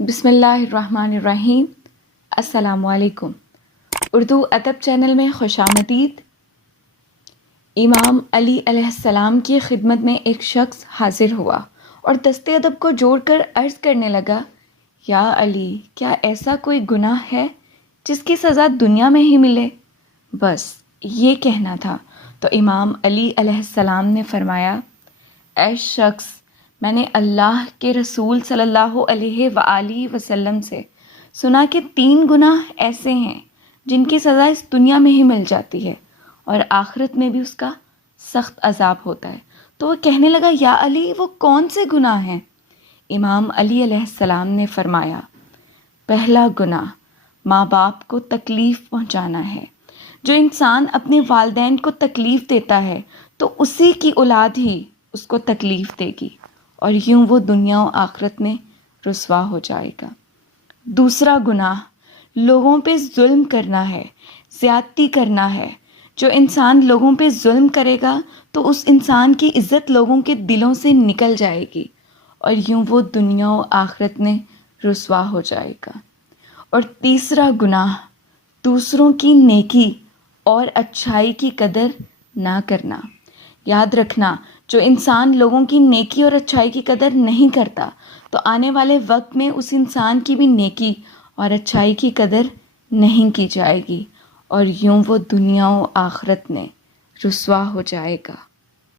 بسم اللہ الرحمن الرحیم۔ السلام علیکم۔ اردو ادب چینل میں خوش آمدید۔ امام علی علیہ السلام کی خدمت میں ایک شخص حاضر ہوا اور دست ادب کو جوڑ کر عرض کرنے لگا، یا علی، کیا ایسا کوئی گناہ ہے جس کی سزا دنیا میں ہی ملے؟ بس یہ کہنا تھا تو امام علی علیہ السلام نے فرمایا، اے شخص، میں نے اللہ کے رسول صلی اللہ علیہ وآلہ وسلم سے سنا کہ 3 گناہ ایسے ہیں جن کی سزا اس دنیا میں ہی مل جاتی ہے اور آخرت میں بھی اس کا سخت عذاب ہوتا ہے۔ تو وہ کہنے لگا، یا علی، وہ کون سے گناہ ہیں؟ امام علی علیہ السلام نے فرمایا، پہلا گناہ ماں باپ کو تکلیف پہنچانا ہے۔ جو انسان اپنے والدین کو تکلیف دیتا ہے تو اسی کی اولاد ہی اس کو تکلیف دے گی اور یوں وہ دنیا و آخرت میں رسوا ہو جائے گا۔ دوسرا گناہ لوگوں پہ ظلم کرنا ہے، زیادتی کرنا ہے۔ جو انسان لوگوں پہ ظلم کرے گا تو اس انسان کی عزت لوگوں کے دلوں سے نکل جائے گی اور یوں وہ دنیا و آخرت میں رسوا ہو جائے گا۔ اور تیسرا گناہ دوسروں کی نیکی اور اچھائی کی قدر نہ کرنا۔ یاد رکھنا، جو انسان لوگوں کی نیکی اور اچھائی کی قدر نہیں کرتا تو آنے والے وقت میں اس انسان کی بھی نیکی اور اچھائی کی قدر نہیں کی جائے گی اور یوں وہ دنیا و آخرت میں رسوا ہو جائے گا۔